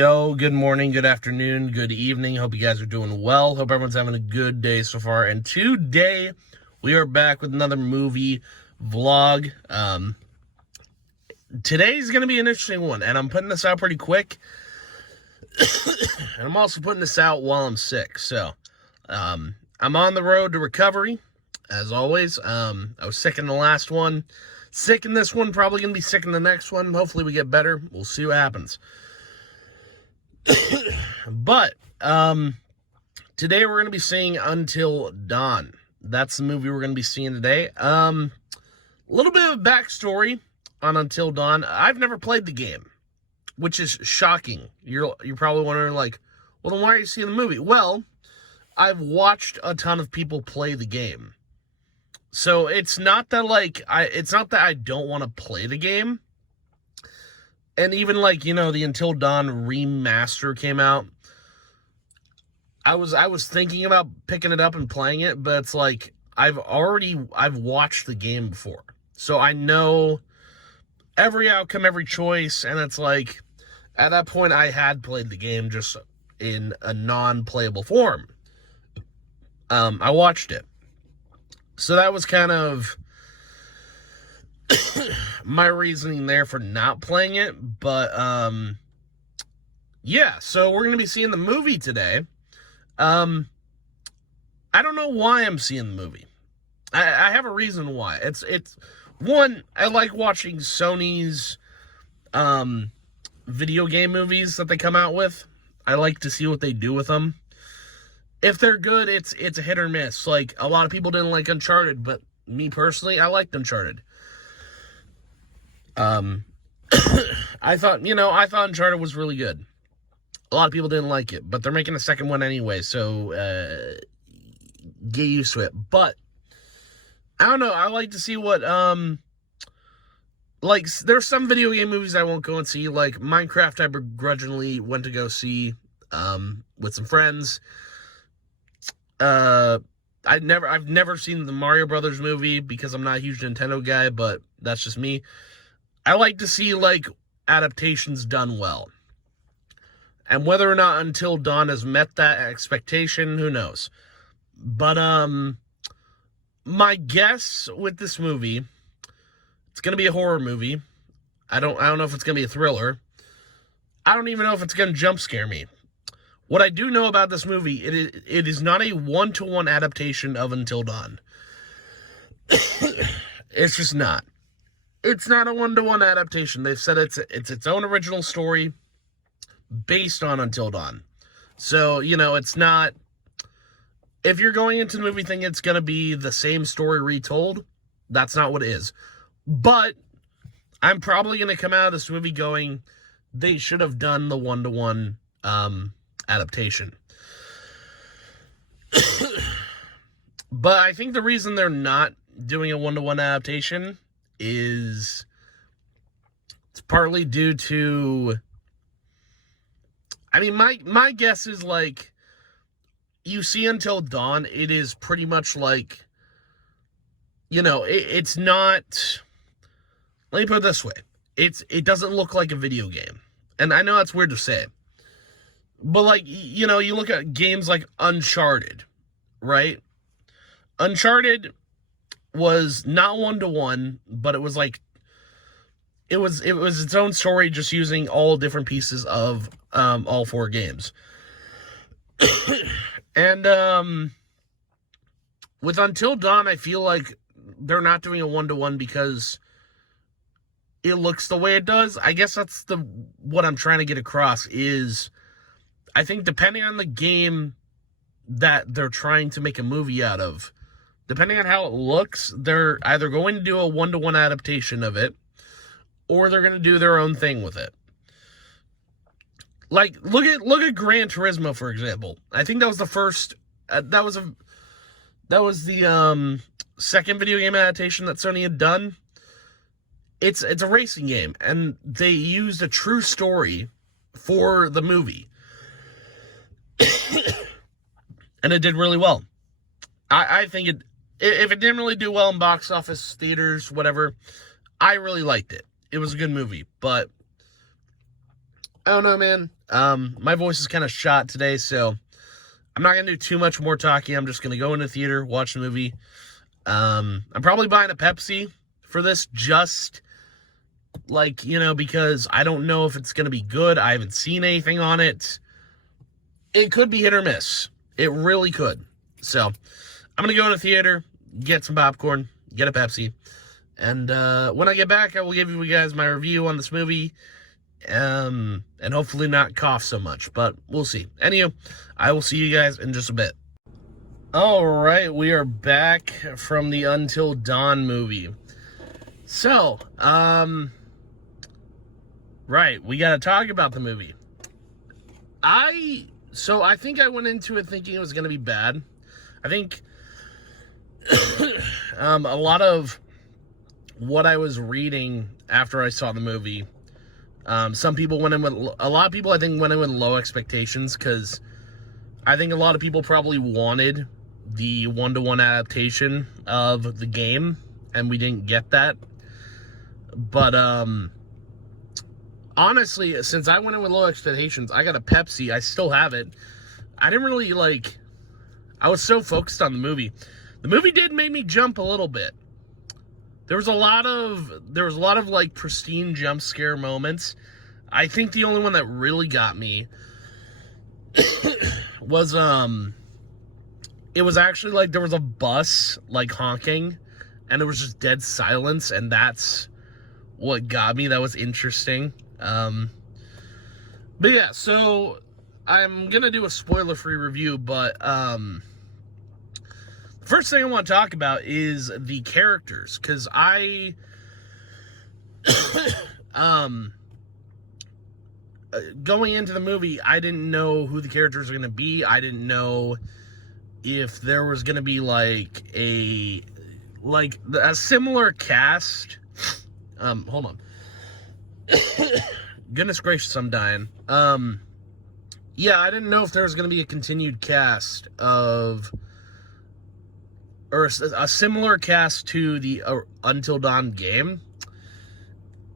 Yo, good morning, good afternoon, good evening. Hope you guys are doing well. Hope everyone's having a good day so far. And today, we are back with another movie vlog. Today's going to be an interesting one, and I'm putting this out pretty quick. And I'm also putting this out while I'm sick. So, I'm on the road to recovery, as always. I was sick in the last one. Sick in this one, probably going to be sick in the next one. Hopefully we get better. We'll see what happens. But today we're going to be seeing Until Dawn. That's the movie we're going to be seeing today. A little bit of backstory on Until Dawn. I've never played the game, which is shocking. You're probably wondering, like, well, then why are you seeing the movie? Well, I've watched a ton of people play the game. So it's not that, like, it's not that I don't want to play the game. And even, like, you know, the Until Dawn remaster came out. I was thinking about picking it up and playing it, but it's like I've watched the game before. So I know every outcome, every choice, and it's like at that point I had played the game just in a non-playable form. I watched it. So that was kind of my reasoning there for not playing it. But yeah, so we're going to be seeing the movie today. I don't know why I'm seeing the movie. I have a reason why. It's one, I like watching Sony's video game movies that they come out with. I like to see what they do with them. If they're good, it's a hit or miss. Like, a lot of people didn't like Uncharted, but me personally, I liked Uncharted. I thought Uncharted was really good. A lot of people didn't like it, but they're making a second one anyway, so get used to it. But I don't know, I like to see what like, there's some video game movies I won't go and see. Like Minecraft, I begrudgingly went to go see with some friends. I've never seen the Mario Brothers movie because I'm not a huge Nintendo guy, but that's just me. I like to see, like, adaptations done well. And whether or not Until Dawn has met that expectation, who knows? But my guess with this movie, it's going to be a horror movie. I don't know if it's going to be a thriller. I don't even know if it's going to jump scare me. What I do know about this movie, it is not a one-to-one adaptation of Until Dawn. It's just not. It's not a one-to-one adaptation. They've said it's its own original story based on Until Dawn. So, you know, it's not... If you're going into the movie thinking it's going to be the same story retold, that's not what it is. But I'm probably going to come out of this movie going, they should have done the one-to-one adaptation. But I think the reason they're not doing a one-to-one adaptation is it's partly due to, I mean, my guess is, like, you see Until Dawn, it is pretty much like, you know, it's not, let me put it this way, it doesn't look like a video game. And I know that's weird to say, but, like, you know, you look at games like Uncharted, right? Uncharted was not one-to-one, but it was like, it was its own story, just using all different pieces of all four games. And with Until Dawn, I feel like they're not doing a one-to-one because it looks the way it does. I guess that's what I'm trying to get across is, I think depending on the game that they're trying to make a movie out of, depending on how it looks, they're either going to do a one-to-one adaptation of it, or they're going to do their own thing with it. Like, look at Gran Turismo, for example. I think that was the first, that was the second video game adaptation that Sony had done. It's a racing game, and they used a true story for the movie. And it did really well. I think if it didn't really do well in box office, theaters, whatever, I really liked it. It was a good movie, but I don't know, man. My voice is kind of shot today, so I'm not gonna do too much more talking. I'm just gonna go into the theater, watch the movie. I'm probably buying a Pepsi for this, just like, because I don't know if it's gonna be good. I haven't seen anything on it. It could be hit or miss. It really could. So I'm gonna go in the theater, get some popcorn, get a Pepsi, and when I get back, I will give you guys my review on this movie. And hopefully not cough so much, but we'll see. Anywho, I will see you guys in just a bit. All right, we are back from the Until Dawn movie. So, right, we got to talk about the movie. I think I went into it thinking it was going to be bad. I think a lot of what I was reading after I saw the movie, some people went in with, a lot of people I think went in with low expectations, because I think a lot of people probably wanted the one-to-one adaptation of the game, and we didn't get that. But honestly, since I went in with low expectations, I got a Pepsi. I still have it. I didn't really I was so focused on the movie. The movie did make me jump a little bit. There was a lot of like pristine jump scare moments. I think the only one that really got me was it was actually like there was a bus like honking, and there was just dead silence, and that's what got me. That was interesting. But yeah, so I'm gonna do a spoiler-free review, but first thing I want to talk about is the characters, because going into the movie, I didn't know who the characters were going to be. I didn't know if there was going to be a similar cast. Hold on. Goodness gracious, I'm dying. Yeah, I didn't know if there was going to be a continued cast of, or a similar cast to the Until Dawn game.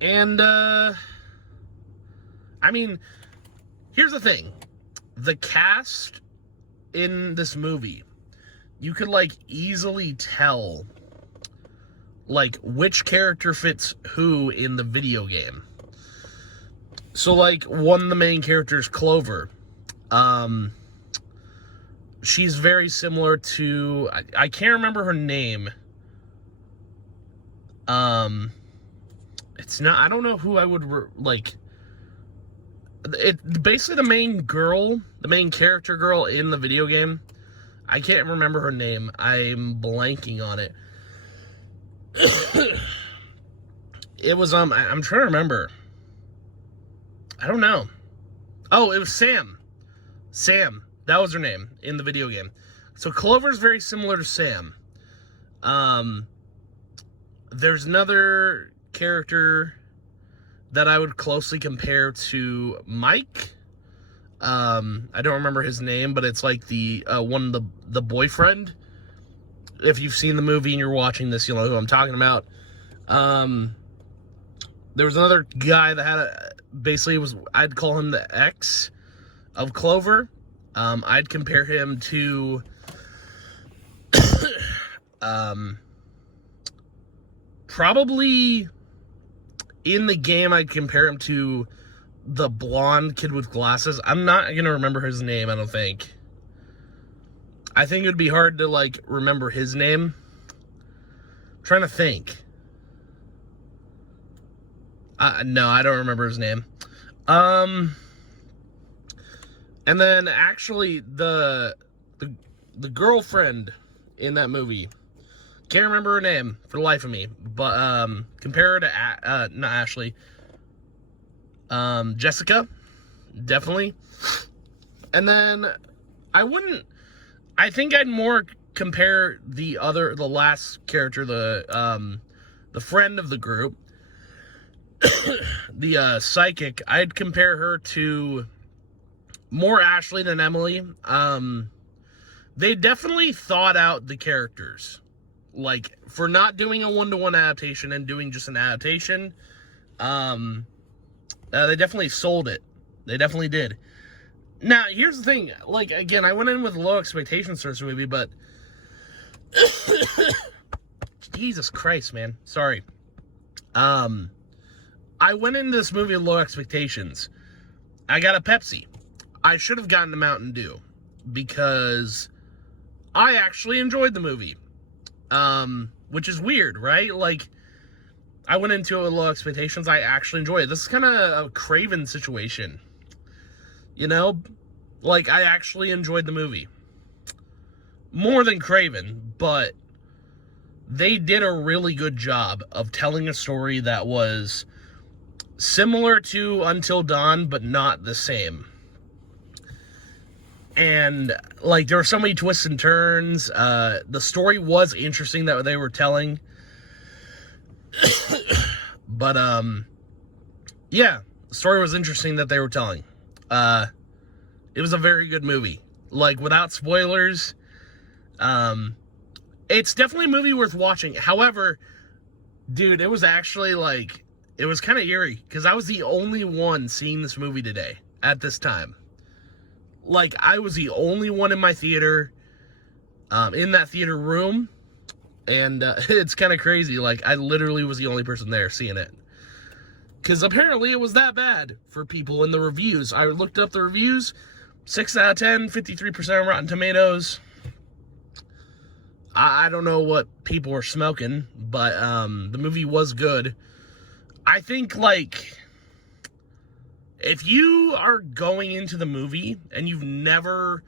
And, I mean, here's the thing. The cast in this movie, you could, easily tell, which character fits who in the video game. So, one of the main characters, Clover, she's very similar to, I can't remember her name. It's not, I don't know who I would, basically the main character girl in the video game. I can't remember her name. I'm blanking on it. It was, I'm trying to remember. I don't know. Oh, it was Sam. Sam. That was her name in the video game. So Clover's very similar to Sam. There's another character that I would closely compare to Mike. I don't remember his name, but it's the one of the boyfriend. If you've seen the movie and you're watching this, you'll know who I'm talking about. There was another guy that had I'd call him the ex of Clover. I'd compare him to probably in the game I'd compare him to the blonde kid with glasses. I'm not gonna remember his name, I don't think. I think it would be hard to remember his name. I'm trying to think. No, I don't remember his name. And then actually the girlfriend in that movie, can't remember her name for the life of me, but compare her to not Ashley, Jessica, definitely. And then I think I'd more compare the last character, the friend of the group, the psychic. I'd compare her to more Ashley than Emily. They definitely thought out the characters. For not doing a one-to-one adaptation and doing just an adaptation, they definitely sold it. They definitely did. Now, here's the thing. Like, again, I went in with low expectations for this movie, but... Jesus Christ, man. Sorry. I went into this movie with low expectations. I got a Pepsi. I should have gotten a Mountain Dew because I actually enjoyed the movie. Which is weird, right? Like, I went into it with low expectations. I actually enjoyed it. This is kind of a Craven situation. You know? Like, I actually enjoyed the movie. More than Craven, but they did a really good job of telling a story that was similar to Until Dawn, but not the same. And, like, there were so many twists and turns. The story was interesting that they were telling. But, yeah, the story was interesting that they were telling. It was a very good movie. Like, without spoilers, it's definitely a movie worth watching. However, dude, it was actually, like, it was kind of eerie, because I was the only one seeing this movie today, at this time. Like, I was the only one in my theater, in that theater room, and it's kind of crazy. Like, I literally was the only person there seeing it. Because apparently it was that bad for people in the reviews. I looked up the reviews, 6 out of 10, 53% Rotten Tomatoes. I don't know what people were smoking, but the movie was good. I think, like, if you are going into the movie and you've never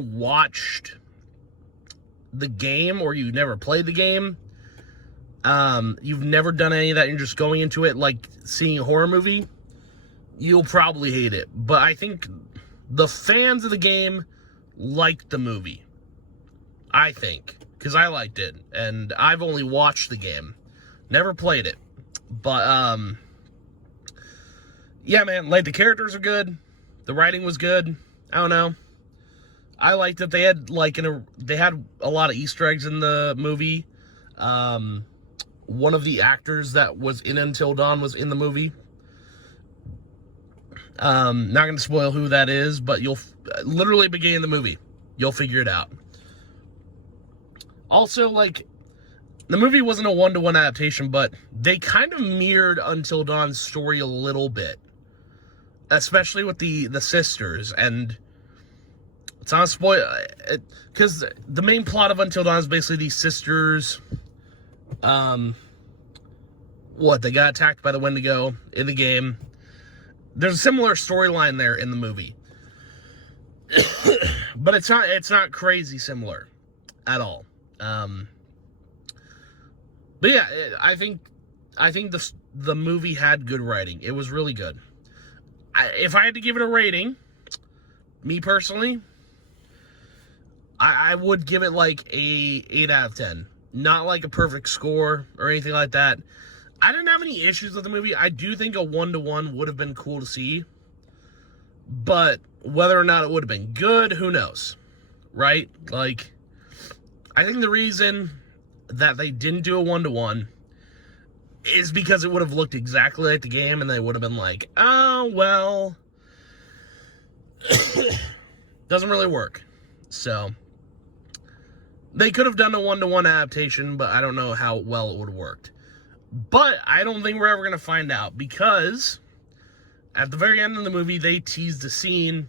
watched the game, or you've never played the game, you've never done any of that, and you're just going into it like seeing a horror movie, you'll probably hate it. But I think the fans of the game liked the movie. I think. Because I liked it. And I've only watched the game. Never played it. But, yeah, man. Like, the characters are good. The writing was good. I don't know. I liked that they had, like, they had a lot of Easter eggs in the movie. One of the actors that was in Until Dawn was in the movie. Not going to spoil who that is, but you'll literally begin the movie. You'll figure it out. Also, like, the movie wasn't a one-to-one adaptation, but they kind of mirrored Until Dawn's story a little bit. Especially with the sisters, and it's not a spoil, because the main plot of Until Dawn is basically these sisters, they got attacked by the Wendigo in the game. There's a similar storyline there in the movie. But it's not crazy similar at all. But yeah, I think the movie had good writing. It was really good. If I had to give it a rating, me personally, I would give it like a 8 out of 10. Not like a perfect score or anything like that. I didn't have any issues with the movie. I do think a 1-to-1 would have been cool to see. But whether or not it would have been good, who knows? Right? Like, I think the reason that they didn't do a 1-to-1 is because it would have looked exactly like the game, and they would have been like, oh, well, doesn't really work. So, they could have done a 1-to-1 adaptation, but I don't know how well it would have worked. But I don't think we're ever going to find out, because at the very end of the movie, they teased a scene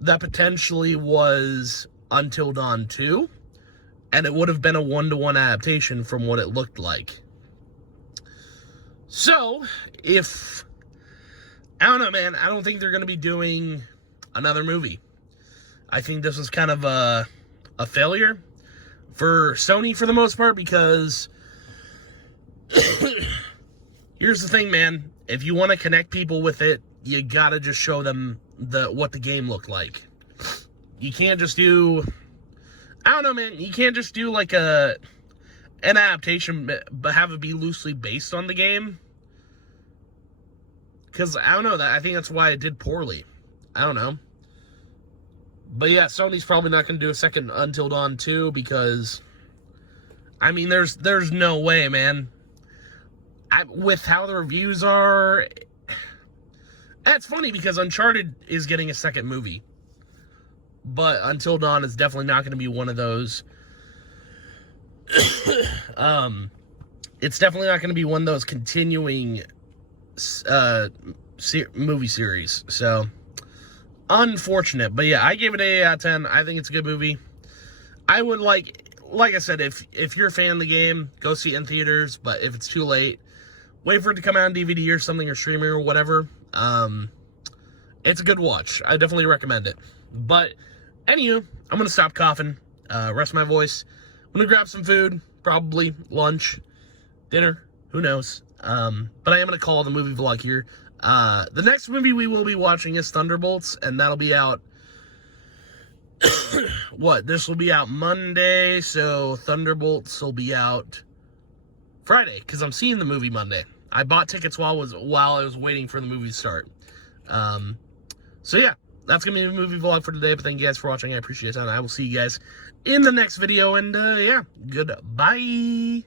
that potentially was Until Dawn 2, and it would have been a 1-to-1 adaptation from what it looked like. So, I don't know, man, I don't think they're going to be doing another movie. I think this was kind of a failure for Sony for the most part, because here's the thing, man. If you want to connect people with it, you gotta just show them what the game looked like. You can't just do, I don't know, man. You can't just do like an adaptation, but have it be loosely based on the game. Because I don't know, I think that's why it did poorly. I don't know. But yeah, Sony's probably not going to do a second Until Dawn 2, because, I mean, there's no way, man. with how the reviews are, that's funny because Uncharted is getting a second movie. But Until Dawn is definitely not going to be one of those. It's definitely not going to be one of those continuing movie series. So, unfortunate. But yeah, I gave it an 8 out of 10. I think it's a good movie. I would like I said, if you're a fan of the game, go see it in theaters. But if it's too late, wait for it to come out on DVD or something, or streaming or whatever. It's a good watch. I definitely recommend it. But anywho, I'm going to stop coughing, rest my voice. I'm going to grab some food, probably lunch, dinner, who knows. But I am going to call the movie vlog here. The next movie we will be watching is Thunderbolts, and that'll be out, this will be out Monday, so Thunderbolts will be out Friday, because I'm seeing the movie Monday. I bought tickets while I was waiting for the movie to start. So yeah, that's going to be the movie vlog for today, but thank you guys for watching. I appreciate it, and I will see you guys in the next video, and yeah, goodbye.